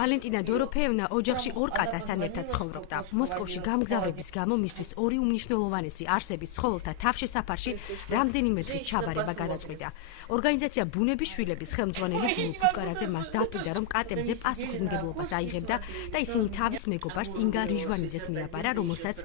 ვალენტინა დოროფეევნა ოჯახში ორ კატასთან ერთად ცხოვრობდა. მოსკოვში გამგზავრების გამო მისთვის ორი უმნიშვნელოვანესი არსების ცხოველთა თავშესაფარში რამდენიმე დღის ჩაბარება გადაწყვიტა. ორგანიზაცია ბუნების შვილების ხელმძღვანელი გულუ ფუტკარაძე მას დათვლიდა, რომ კატებზე პასუხისმგებლობას აიღებდა და ისინი თავის მეგობარს ინგა რიჟვანიძეს მიაბარა, რომელსაც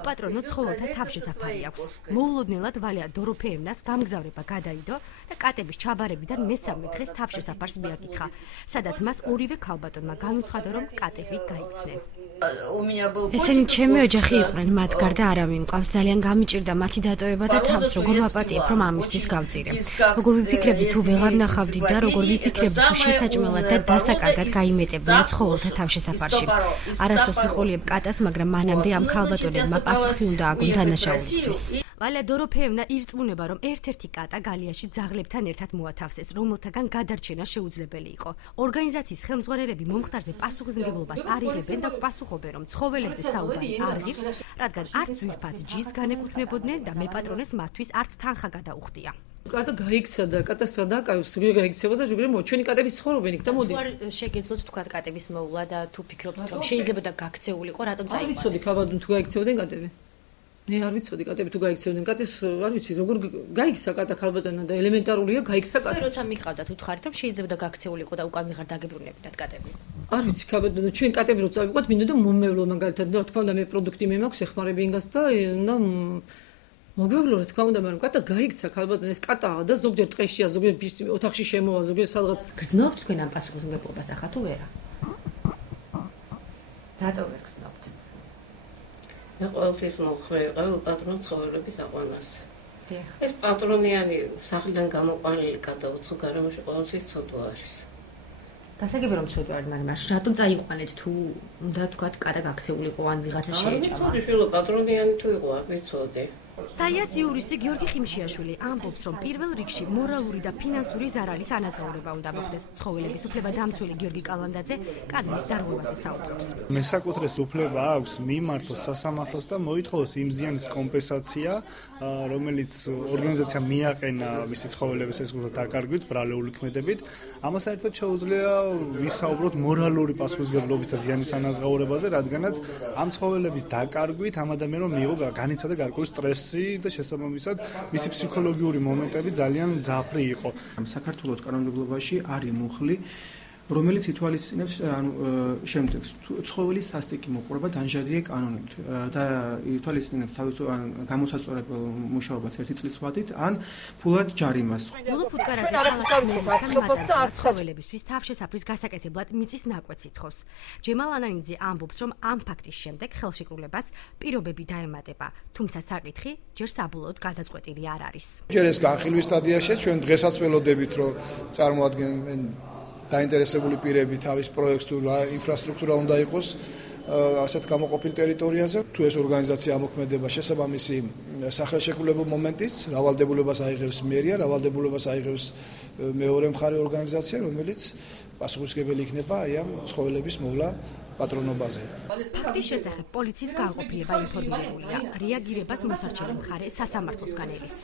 უპატრონო ცხოველთა თავშესაფარი აქვს. მოულოდნელად ვალია დოროფეევნას გამგზავრება გადაიდო და კატების ჩაბარებიდან მესამე დღეს თავშესაფარს მიაკითხა. სადაც მას ორივე ქალბატონმა განუცხადა, რომ კატები გაიქცნენ. ესენი ჩემი ოჯახი იყვნენ, მათ გარდა არავინ მყავს. ძალიან გამიჭირდა მათი დატოვება და თავს როგორ ვაპატიებ, რომ ამისთვის გავწირე. როგორ ვიფიქრებდი თუ ვეღარ ნახავდით და როგორ ვიფიქრებდი თუ შესაჭმელად და დასაკარგად გაიმეტებდნენ ცხოველთა თავშესაფარში. არასდროს ვიყოლიებ კატას, მაგრამ მანამდე ამ ქალბატონებმა პასუხი უნდა აგონ დანაშაულისთვის. ვალია დოროფეევნა ირწმუნება, რომ ერთ-ერთი კატა გალიაში ძაღლებთან ერთად მოათავსეს, რომელთაგან გადარჩენა შეუძლებელი იყო. ორგანიზაციის ხელმძღვანელები მომხდარზე პასუხისმგებლობას არ იღებენ და პასუხობენ, რომ ცხოველებზე საუბარი არ ღირს, რადგან არც ძვირფას ჯიშს განეკუთვნებოდნენ და მეპატრონეს მათთვის არც თანხა გადაუხდია. კატა გაიქცა და კატას სადაკავს, ზოგადად გაიქცება და ზოგადად ჩვენი კატები ცხოვრობენ იქ და მოდი. შეგეძლოთ თქვა კატების მოვლა და თუ ფიქრობთ, რომ შეიძლება და გაქცეულიყო, რატომ წაიღო? არ ვიცოდი ქალბატონი თუ გაიქცევდნენ კატები. მე არ ვიცოდი კატები თუ გაიქცევდნენ კატეს, არ ვიცი როგორ გაიქცა კატა ქალბატონმა და ელემენტარულია გაიქცა კატა. როცა მიყავდათ უთხარით, რომ შეიძლება და გაქცეულიყო და უკან ვიღარ დაგებრუნებინათ კატები. არ ვიცი ქალბატონო, ჩვენ კატები რო წავიყვათ, მინდოდა მომევლო მაგალითად, რა თქმა უნდა მე პროდუქტი მე მაქვს, ეხმარები ინგას და უნდა მოგვევლო რა თქმა უნდა, მაგრამ კატა გაიქცა ქალბატონო, ეს კატაა და ზოგჯერ ტყეშია, ზოგჯერ ოთახში შემოვა, ზოგჯერ სადღაც. გრძნობთ თქვენ ამ პასუხისმგებლობას ახლა თუ ვერა? რატო ვერ გრძნობთ? მე ყოველთვის მოხრე ვიყავ უპატრონო ცხოველების აყვანაზე. ეს პატრონიანი სახლიდან გამოყვანილი კატა უცხო გარემოში ყოველთვის ცოდვა არის. გასაგებია რომ ცოდვა არის, მაგრამ მაშინ რატომ წაიყვანეთ თუ უნდა თქვათ კატა გაქცეულიყო ან ვიღაცა შეეჭამა? არ ვიცოდი ფილო პატრონიანი თუ იყო, არ ვიცოდი. საიას იურისტი გიორგი ხიმშიაშვილი ამბობს, რომ პირველ რიგში მორალური და ფინანსური ზარალის ანაზღაურება უნდა მოხდეს. ცხოველების უფლებადამცველი გიორგი კალანდაძე კანონის დარღვევაზე საუბრობს. მესაკუთრეს უფლება აქვს მიმართოს სასამართლოს და მოითხოვოს იმ ზიანის კომპენსაცია, რომელიც ორგანიზაცია მიაყენა მისი ცხოველების დაკარგვით, ბრალეული ქმედებით. ამასთან ერთად შეუძლია ვისაუბროთ მორალური პასუხისმგებლობის და ზიანის ანაზღაურებაზე, რადგანაც ამ ცხოველების დაკარგვით ამ ადამიანმა მიიღო განიცადა გარკვეული სტრესი და შესაბამისად მისი ფსიქოლოგიური მომენტები ძალიან მძაფრი იყო. საქართველოს კანონმდებლობაში არის მუხლი, რომელიც ითვალისწინებს შემდეგს ცხოველის სასტიკი მოყვრება დამჟადია კანონით და ითვალისწინებს თავისუფალ გამოსაწორებელ მუშაობას 1 წლის ვადით ან ფულად ჯარიმას. გულუ ფუტკარაძე ცხოველებისთვის თავშესაფრის გასაკეთებლად მიწის ნაკვეთს ითხოვს. ჯემალ ანანიძე ამბობს, რომ ამ ფაქტის შემდეგ ხელშეკრულებას პირობები დაემატება, თუმცა საკითხი ჯერ საბოლოოდ გადაწყვეტილი არ არის. ჯერ ეს განხილვის სტადიაში ჩვენ დღესაც ველოდებით, რომ წარმოადგენენ დაინტერესებული პირები თავის პროექტს თუ ინფრასტრუქტურა უნდა იყოს ასეთ გამოყოფილ ტერიტორიაზე. თუ ეს ორგანიზაცია ამოქმედება შესაბამისი სახელშეკრულებულ მომენტից, რავალდებულებას აიღებს მერია, რავალდებულებას აიღებს მეორე მხარე ორგანიზაცია, რომელიც პასუხისმგებელი იქნება აი ამ ცხოველების მოვლა პატრონობაზე. ფაქტის შესახებ პოლიციის განყოფილება ინფორმირებულია. რეაგირებას მოსარჩელი მხარე სასამართლოსგან ელის.